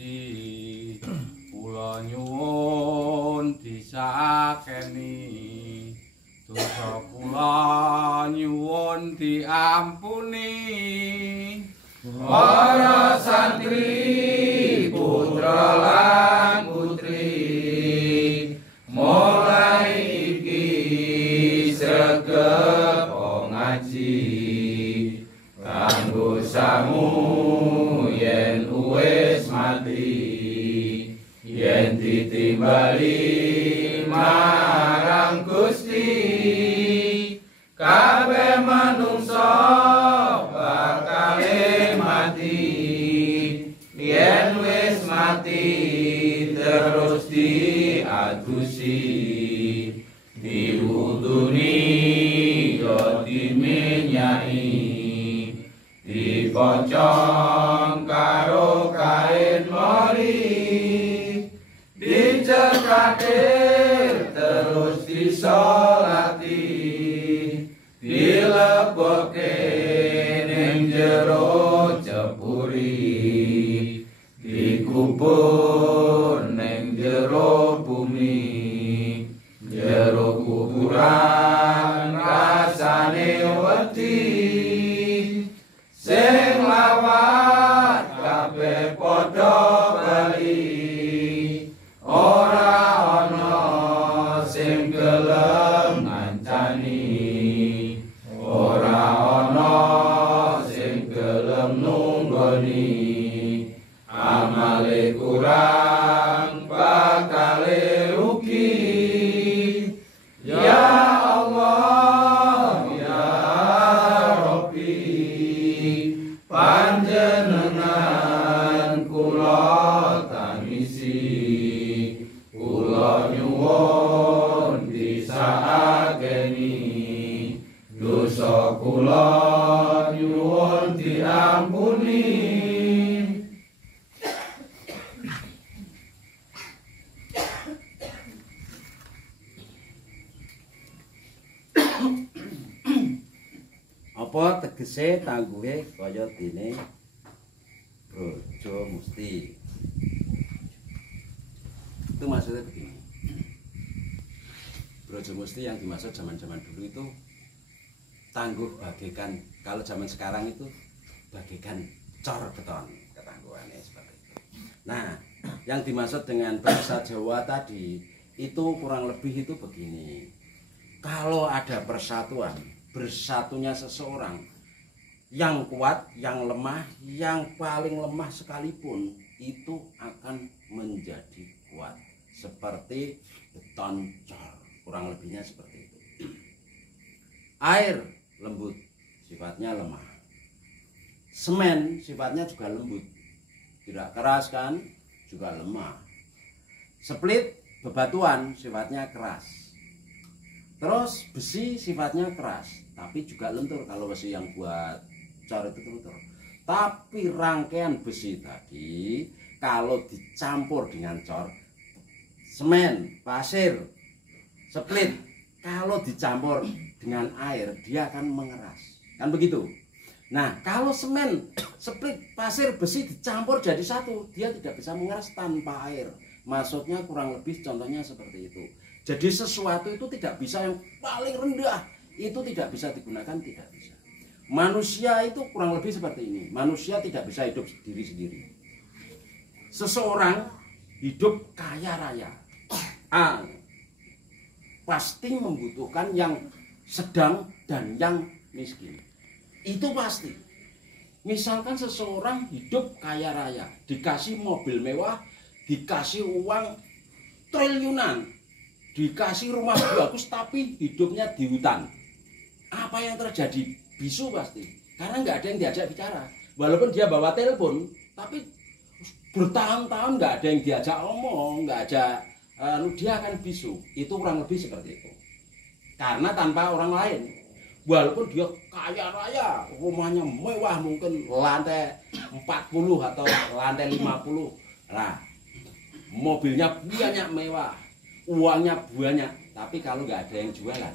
ngaji kula nyuwun disakeni dosa kula nyuwun diampuni para santri putra lan putri mulai iki sregep ngaji kanggo samu yen wis mati yen ditimbali marang Gusti kabeh manungsa bakal mati yen wis mati terus diadusi diuduni yo diminyai dipocong karo kain mori dicekake terus disolati dileboke ning jero jepuri dikubur ning jero bumi jero kuburan rasane wedi sing lawat kabeh padha bali ora ana sing gelem ngancani ora ana sing gelem nunggoni amale kurang bakale rugi ya Allah ya Rabbi panjenengan kula tangisi kula nyuwun disakeni dosa kula nyuwun diampuni apa tegese tangguhe kaya dene Brojo Musti. Itu maksudnya begini. Brojo Musti yang dimaksud zaman-zaman dulu itu tangguh bagaikan, kalau zaman sekarang itu bagaikan cor beton ketangguhannya seperti itu. Nah, yang dimaksud dengan bahasa Jawa tadi itu kurang lebih itu begini. Kalau ada persatuan, bersatunya seseorang yang kuat, yang lemah, yang paling lemah sekalipun itu akan menjadi kuat seperti beton cor, kurang lebihnya seperti itu. Air lembut, sifatnya lemah. Semen sifatnya juga lembut, tidak keras kan, juga lemah. Split bebatuan sifatnya keras. Terus besi sifatnya keras, tapi juga lentur. Kalau besi yang buat cor itu lentur. Tapi rangkaian besi tadi kalau dicampur dengan cor, semen, pasir, split, kalau dicampur dengan air dia akan mengeras. Kan begitu. Nah, kalau semen, split, pasir, besi dicampur jadi satu, dia tidak bisa mengeras tanpa air. Maksudnya kurang lebih contohnya seperti itu. Jadi sesuatu itu tidak bisa yang paling rendah, itu tidak bisa digunakan, tidak bisa. Manusia itu kurang lebih seperti ini. Manusia tidak bisa hidup sendiri-sendiri. Seseorang hidup kaya raya, pasti membutuhkan yang sedang dan yang miskin. Itu pasti. Misalkan seseorang hidup kaya raya, dikasih mobil mewah, dikasih uang triliunan, dikasih rumah bagus tapi hidupnya di hutan. Apa yang terjadi? Bisu pasti. Karena nggak ada yang diajak bicara. Walaupun dia bawa telepon, tapi bertahun-tahun nggak ada yang diajak omong, nggak ada, dia akan bisu. Itu kurang lebih seperti itu. Karena tanpa orang lain. Walaupun dia kaya raya, rumahnya mewah, mungkin lantai 40 atau lantai 50. Nah, mobilnya banyak mewah, uangnya banyak, tapi kalau nggak ada yang jualan,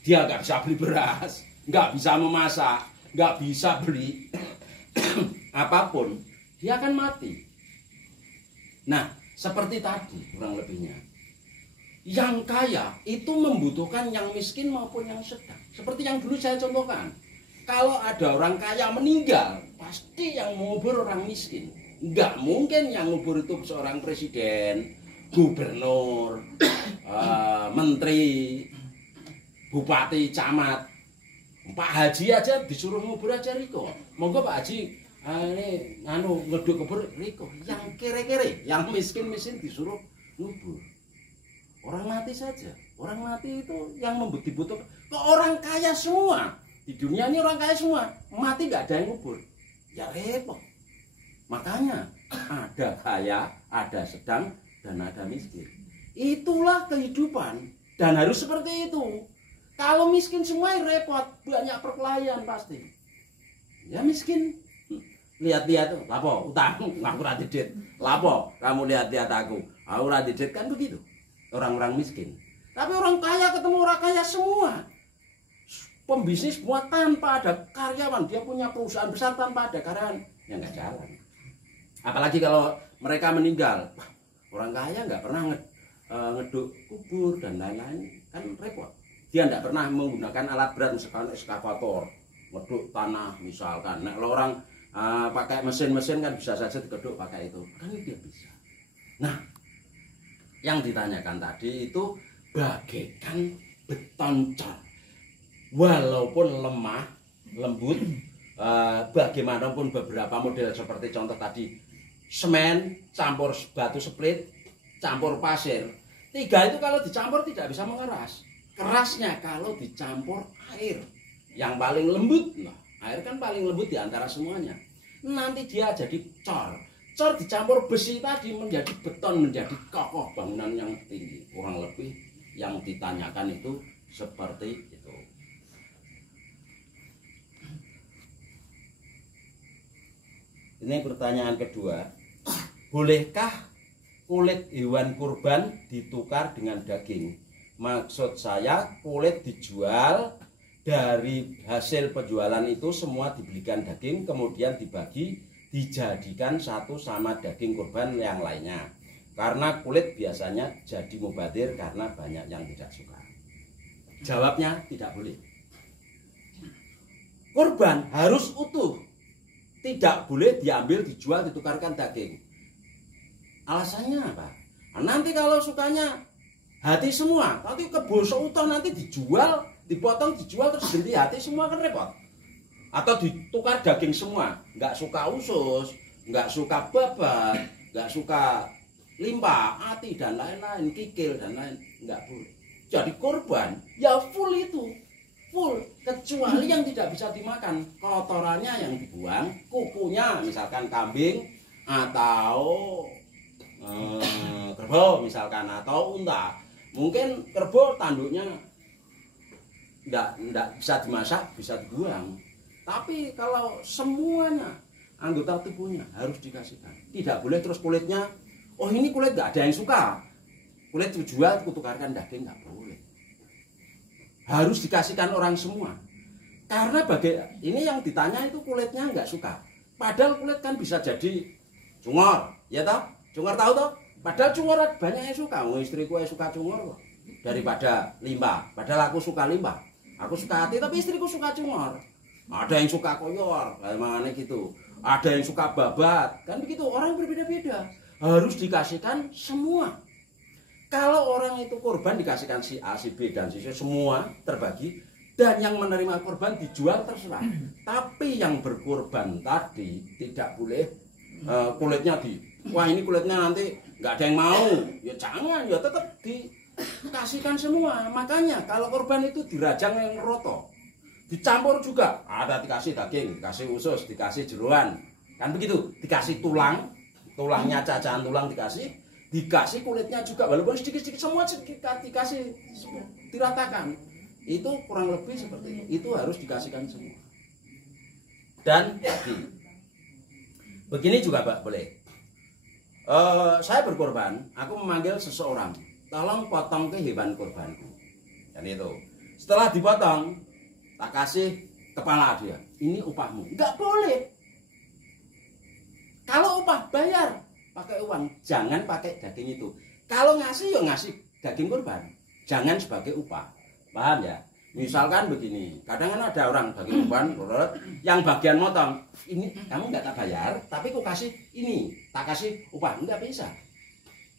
dia nggak bisa beli beras, nggak bisa memasak, nggak bisa beli apapun. dia akan mati. Nah, seperti tadi kurang lebihnya. Yang kaya itu membutuhkan yang miskin maupun yang sedang. Seperti yang dulu saya contohkan. Kalau ada orang kaya meninggal, pasti yang mengubur orang miskin. Enggak mungkin yang ngubur itu seorang presiden, gubernur, menteri, bupati, camat. Pak Haji aja disuruh ngubur aja riko. Monggo Pak Haji ini ngeduk kubur riko. Yang kere-kere, yang miskin-miskin disuruh ngubur. Orang mati saja. Orang mati itu yang dibutuhkan. Kok orang kaya semua? Di dunia ini orang kaya semua. Mati nggak ada yang ngubur. Ya repot. Makanya ada kaya, ada sedang, dan ada miskin. Itulah kehidupan. Dan harus seperti itu. Kalau miskin semua repot. Banyak perkelahian pasti. Ya miskin. Lihat-lihat tuh. Lapo, utang. Aku ora didit. Lapo, kamu lihat-lihat aku. Aku ora didit, kan begitu. Orang-orang miskin. Tapi orang kaya ketemu orang kaya semua. Pembisnis semua tanpa ada karyawan. Dia punya perusahaan besar tanpa ada karyawan. Ya nggak jalan. Apalagi kalau mereka meninggal. Wah, orang kaya nggak pernah ngeduk kubur dan lain-lain. Kan repot. Dia nggak pernah menggunakan alat berat misalkan eskavator. Ngeduk tanah misalkan. Nah, kalau orang pakai mesin-mesin kan bisa saja digeduk pakai itu. Kan dia bisa. Nah, yang ditanyakan tadi itu bagaikan beton cor. Walaupun lemah, lembut, bagaimanapun beberapa model seperti contoh tadi semen, campur batu split, campur pasir. Tiga itu kalau dicampur tidak bisa mengeras. Kerasnya kalau dicampur air. Yang paling lembut, nah, air kan paling lembut di antara semuanya. Nanti dia jadi cor. Cor dicampur besi tadi menjadi beton, menjadi kokoh bangunan yang tinggi. Kurang lebih yang ditanyakan itu seperti itu. Ini pertanyaan kedua. Bolehkah kulit hewan kurban ditukar dengan daging? Maksud saya kulit dijual, dari hasil penjualan itu semua dibelikan daging, kemudian dibagi, dijadikan satu sama daging kurban yang lainnya. Karena kulit biasanya jadi mubadir karena banyak yang tidak suka. Jawabnya tidak boleh. Kurban harus utuh. Tidak boleh diambil, dijual, ditukarkan daging. Alasannya apa? Nah, nanti kalau sukanya hati semua, nanti kebul seutuh nanti dijual, dipotong, dijual terus ganti hati semua kan repot. Atau ditukar daging semua, nggak suka usus, nggak suka babat, nggak suka limpa, hati dan lain-lain, kikil dan lain, nggak boleh. Jadi korban ya full itu. Full, kecuali yang tidak bisa dimakan, kotorannya yang dibuang, kukunya misalkan kambing atau kerbau misalkan atau unta. Mungkin kerbau tanduknya enggak bisa dimasak, bisa dibuang. Tapi kalau semuanya anggota tubuhnya harus dikasihkan. Tidak boleh terus kulitnya, oh ini kulit enggak ada yang suka. Kulit dijual, kutukarkan daging, enggak boleh. Harus dikasihkan orang semua. Karena ini yang ditanya itu kulitnya enggak suka. Padahal kulit kan bisa jadi cungor, ya toh? Cungor tahu toh? Padahal cungor banyak yang suka. Istriku yang suka cungor kok. Daripada limpa. Padahal aku suka limpa. Aku suka hati tapi istriku suka cungor. Ada yang suka koyor, mana gitu. Ada yang suka babat. Kan begitu, orang berbeda-beda. Harus dikasihkan semua. Kalau orang itu korban dikasihkan si A, si B, dan si C, semua terbagi. Dan yang menerima korban dijual terserah. Tapi yang berkorban tadi tidak boleh kulitnya wah ini kulitnya nanti nggak ada yang mau. Ya jangan, ya tetap dikasihkan semua. Makanya kalau korban itu dirajang yang roto. Dicampur juga. Ada dikasih daging, dikasih usus, dikasih jeroan. Kan begitu, dikasih tulang. Tulangnya cacahan tulang dikasih kulitnya juga, walaupun sedikit-sedikit semua dikasih diratakan. Itu kurang lebih seperti itu. Itu harus dikasihkan semua. Dan begini juga Pak, boleh. Saya berkorban, aku memanggil seseorang, tolong potong ke hewan korbanku. Dan itu, setelah dipotong, tak kasih kepala dia. Ini upahmu. Enggak boleh. Kalau upah bayar pakai uang, jangan pakai daging itu. Kalau ngasih ya ngasih daging kurban, jangan sebagai upah. Paham ya? Misalkan begini, kadang kan ada orang daging kurban yang bagian motong, ini kamu nggak tak bayar, tapi aku kasih ini, tak kasih upah, nggak bisa.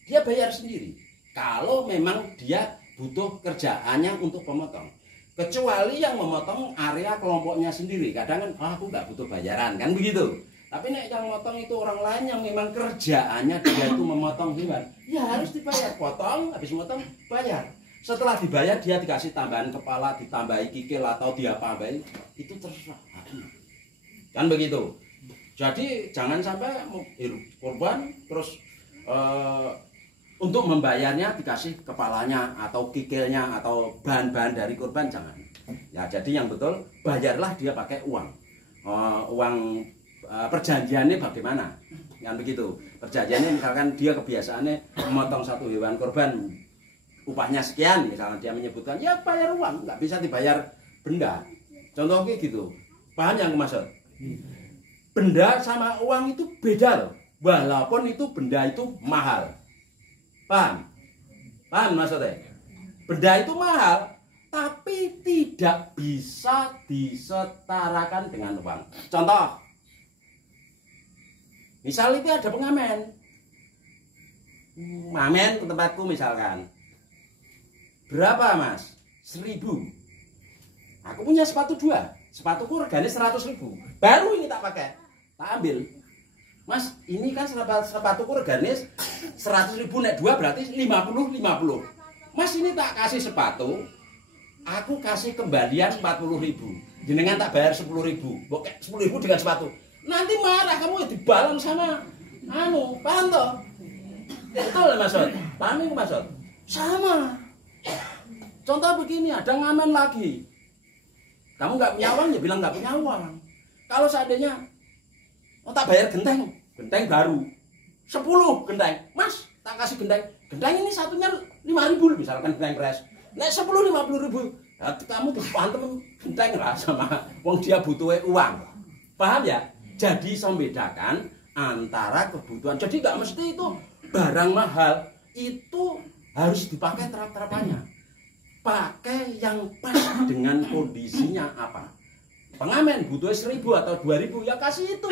Dia bayar sendiri. Kalau memang dia butuh kerjaannya untuk pemotong. Kecuali yang memotong area kelompoknya sendiri. Kadang kan, aku nggak butuh bayaran, kan begitu. Tapi nek yang motong itu orang lain yang memang kerjaannya dia itu memotong hewan, ya harus dibayar. Potong, habis motong, bayar. Setelah dibayar dia dikasih tambahan kepala, ditambahi kikil atau diapa-apain, itu terserah. Kan begitu. Jadi jangan sampai kurban terus untuk membayarnya dikasih kepalanya atau kikilnya atau bahan-bahan dari kurban, jangan. Ya jadi yang betul bayarlah dia pakai uang. Uang perjanjiannya bagaimana? Kan begitu. Perjanjiannya misalkan dia kebiasaannya memotong satu hewan kurban upahnya sekian, misalnya dia menyebutkan ya bayar uang, nggak bisa dibayar benda. Contohnya gitu. Paham yang maksud? Benda sama uang itu beda loh. Walaupun itu benda itu mahal. Paham? Paham maksudnya? Benda itu mahal, tapi tidak bisa disetarakan dengan uang. Contoh, misal itu ada pengamen, ngamen ke tempatku misalkan, berapa mas? 1.000. Aku punya sepatu 2, sepatuku regane 100.000. Baru ini tak pakai, tak ambil. Mas, ini kan sepatuku regane 100.000, nek 2 berarti 50. Mas, ini tak kasih sepatu, aku kasih kembalian 40.000. Jenengan tak bayar 10.000. Mbok 10.000 dengan sepatu. Nanti marah kamu dibalang sama paham toh? Betul maksud? Paham maksud? Sama. Contoh begini, ada ngamen lagi. Kamu nggak punya uang ya bilang nggak punya uang. Kalau seandainya tak bayar genteng baru 10 genteng, mas tak kasih genteng ini satunya 5.000 misalkan genteng pres, nek 10 50.000, nah, kamu dipantem genteng lah sama wong dia butuh uang. Paham ya? Jadi membedakan antara kebutuhan. Jadi nggak mesti itu barang mahal itu harus dipakai terap-terapannya. Pakai yang pas dengan kondisinya apa. Pengamen butuh 1.000 atau 2.000 ya kasih itu.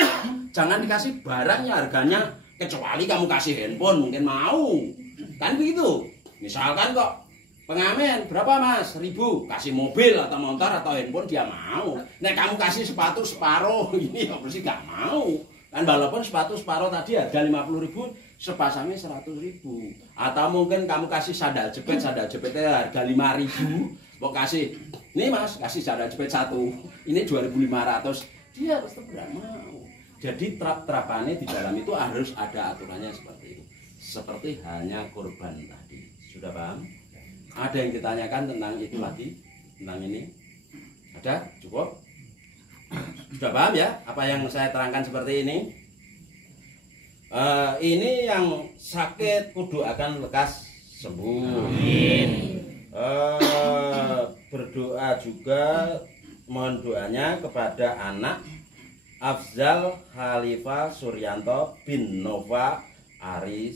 Jangan dikasih barang yang harganya, kecuali kamu kasih handphone mungkin mau. Kan begitu. Misalkan kok pengamen berapa mas? 1.000, kasih mobil atau motor atau handphone dia mau. Nek kamu kasih sepatu separuh ini ya bersih gak mau. Kan walaupun sepatu separuh tadi harga 50.000, sepasangnya 100.000. Atau mungkin kamu kasih sandal jepitnya harga 5.000, mau kasih, nih mas kasih sandal jepit 1, ini 2.500, dia harus tetap mau. Jadi terap-terapannya di dalam itu harus ada aturannya seperti itu. Seperti hanya kurban tadi. Sudah paham? Ada yang ditanyakan tentang itu lagi, tentang ini? Ada? Cukup? Sudah paham ya? Apa yang saya terangkan seperti ini? Ini yang sakit kudu akan lekas sembuh. Amin. Berdoa juga, mohon doanya kepada anak Afzal Khalifah Suryanto bin Nova Ari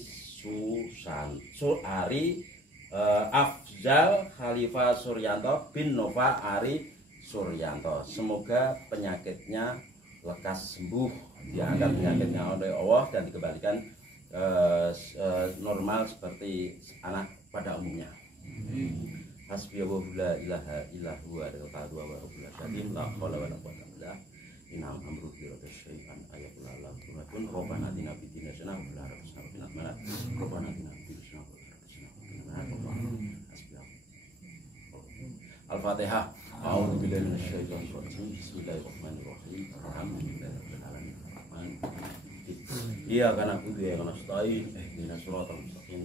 Afzal Khalifah Suryanto bin Nova Ari Suryanto. Semoga penyakitnya lekas sembuh, diangkat penyakitnya oleh Allah dan dikembalikan normal seperti anak pada umumnya. Hasbiyallahu la ilaha illa huwa al-qadir la haula wala quwwata illa billah. Inam amru bi syai'an ayatul alam kun robbana atina fid dunya hasanah wa fil akhirati hasanah robbana atina fid dunya hasanah. Al-Fatihah. A'udzu billahi minasyaitonir rajim. Bismillahirrahmanirrahim. Alhamdulillahirabbil alamin. Iya karena aku dia karena nasta'in ihdinas siratal mustaqim.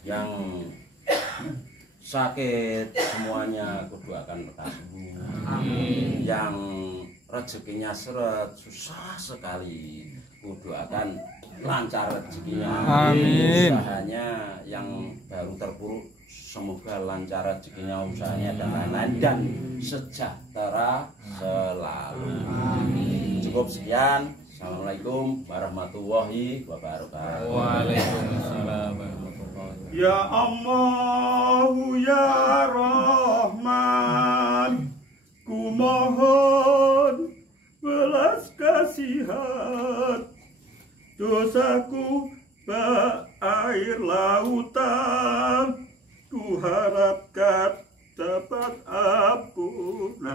Yang sakit semuanya kudu akan lekas sembuh. Yang rezekinya seret susah sekali kudu akan lancar rezekinya. Amin. Usahanya yang baru terpuruk semoga lancar rezekinya, usahanya dan lain-lain, dan sejahtera selalu. Cukup sekian. Assalamualaikum warahmatullahi wabarakatuh. Waalaikumsalam warahmatullahi wabarakatuh. Ya Allah ya Rahman, ku mohon belas kasihan, dosaku air lautan, ku harapkan dapat ampunan.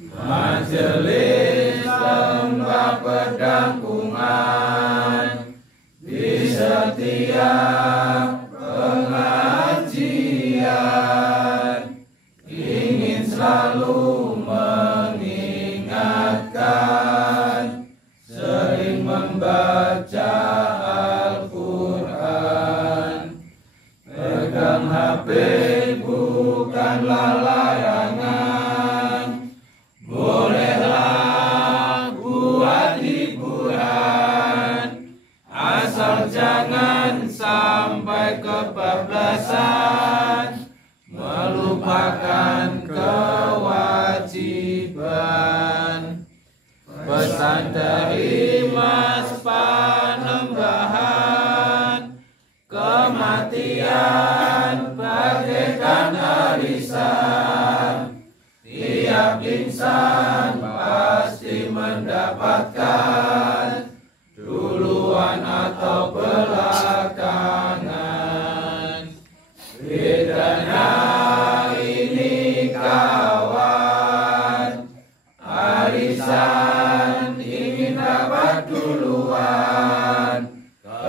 Majelis lembah pedangkungan di setiap pengajian ingin selalu mengingatkan, sering membaca Al-Quran. Pegang HP bukanlah larangan, bolehlah buat hiburan, asal jangan sampai kebablasan, melupakan kewajiban. Pesan dari Mas Panembahan, kematian bagaikan arisan, tiap insan pasti mendapatkan, duluan atau belakangan. Bedanya ini kawan, arisan ingin dapat duluan,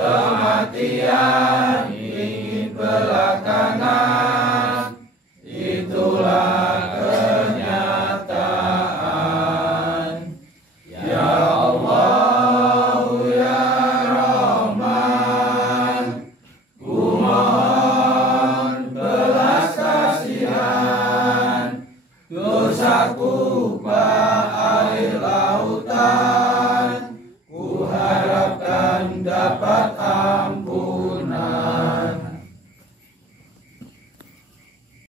kematian ingin belakangan. Itulah kenyataan. Ya Allah ya Rahman, ku mohon belas kasihan, dosaku